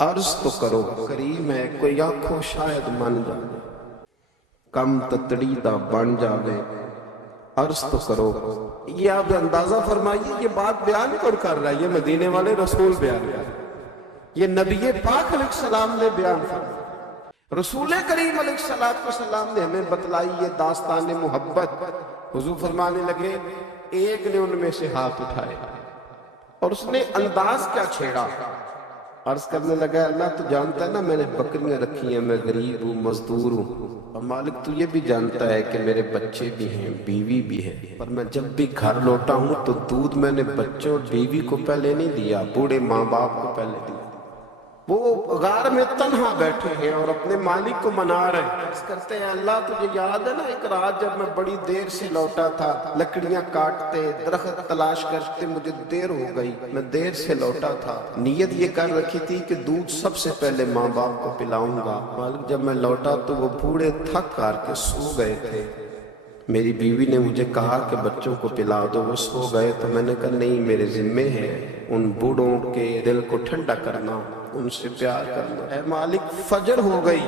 عرض تو کرو کریم ہے کوئی آنکھوں شاید من جائے، کم تتڑی دا بن جاوے، عرض تو کرو۔ یہ آپ اندازہ فرمائیے یہ بات بیان کون کر رہا ہے؟ یہ مدینے والے رسول بیان کر رہے ہیں، یہ نبی پاک علیہ السلام نے بیان فرمایا۔ رسول کریم علیہ السلام نے ہمیں بتلائی یہ داستان محبت۔ حضور فرمانے لگے ایک نے ان میں سے ہاتھ اٹھائے اور اس نے انداز کیا چھیڑا، عرض کرنے لگا اللہ تو جانتا ہے نا میں نے بکریاں رکھی ہیں، میں غریب ہوں، مزدور ہوں، اور مالک تو یہ بھی جانتا ہے کہ میرے بچے بھی ہیں، بیوی بھی ہے، پر میں جب بھی گھر لوٹا ہوں تو دودھ میں نے بچوں اور بیوی کو پہلے نہیں دیا، بوڑھے ماں باپ کو پہلے دیا۔ وہ غار میں تنہا بیٹھے ہیں اور اپنے مالک کو منا رہے ہیں، عرض کرتے ہیں اللہ تجھے یاد ہے نا ایک رات جب میں بڑی دیر سے لوٹا تھا، لکڑیاں کاٹتے درخت تلاش کرتے مجھے دیر ہو گئی، میں دیر سے لوٹا تھا، نیت یہ کر رکھی تھی کہ دودھ سب سے پہلے ماں باپ کو پلاؤں گا، مالک جب میں لوٹا تو وہ بوڑھے تھک کر کے سو گئے تھے، میری بیوی نے مجھے کہا کہ بچوں کو پلا دو، وہ سو گئے، تو میں نے کہا نہیں میرے ذمے ہے ان بوڑھوں کے دل کو ٹھنڈا کرنا، ان سے پیار کرنا۔ اے مالک فجر ہو گئی،